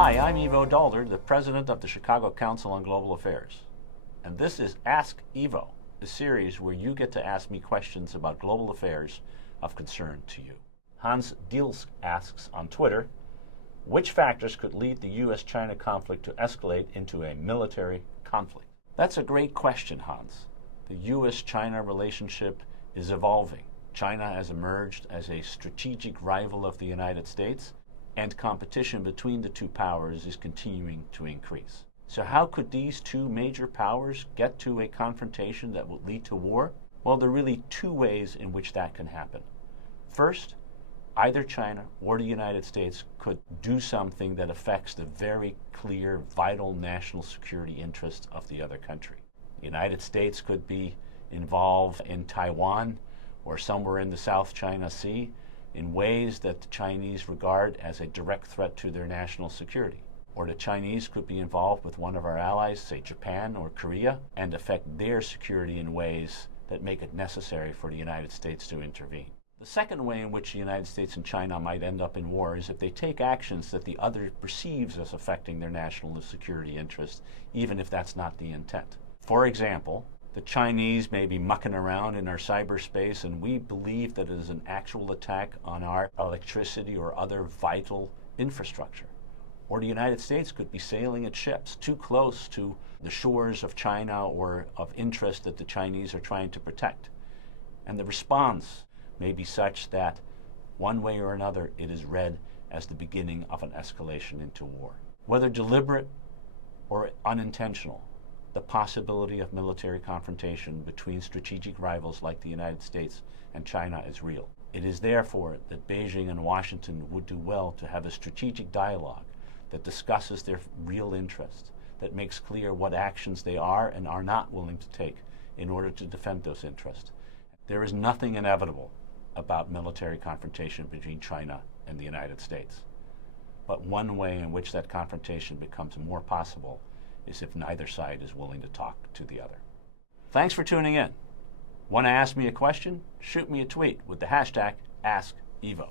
Hi, I'm Ivo Daalder, the president of the Chicago Council on Global Affairs. And this is Ask Ivo, the series where you get to ask me questions about global affairs of concern to you. Hans Dielsk asks on Twitter, which factors could lead the U.S.-China conflict to escalate into a military conflict? That's a great question, Hans. The U.S.-China relationship is evolving. China has emerged as a strategic rival of the United States, and competition between the two powers is continuing to increase. So how could these two major powers get to a confrontation that will lead to war? Well, there are really two ways in which that can happen. First, either China or the United States could do something that affects the very clear, vital national security interests of the other country. The United States could be involved in Taiwan or somewhere in the South China Sea in ways that the Chinese regard as a direct threat to their national security. Or the Chinese could be involved with one of our allies, say Japan or Korea, and affect their security in ways that make it necessary for the United States to intervene. The second way in which the United States and China might end up in war is if they take actions that the other perceives as affecting their national security interests, even if that's not the intent. For example, the Chinese may be mucking around in our cyberspace, and we believe that it is an actual attack on our electricity or other vital infrastructure. Or the United States could be sailing its ships too close to the shores of China or of interest that the Chinese are trying to protect. And the response may be such that, one way or another, it is read as the beginning of an escalation into war. Whether deliberate or unintentional, the possibility of military confrontation between strategic rivals like the United States and China is real. It is therefore that Beijing and Washington would do well to have a strategic dialogue that discusses their real interests, that makes clear what actions they are and are not willing to take in order to defend those interests. There is nothing inevitable about military confrontation between China and the United States. But one way in which that confrontation becomes more possible is if neither side is willing to talk to the other. Thanks for tuning in. Want to ask me a question? Shoot me a tweet with the hashtag AskEvo.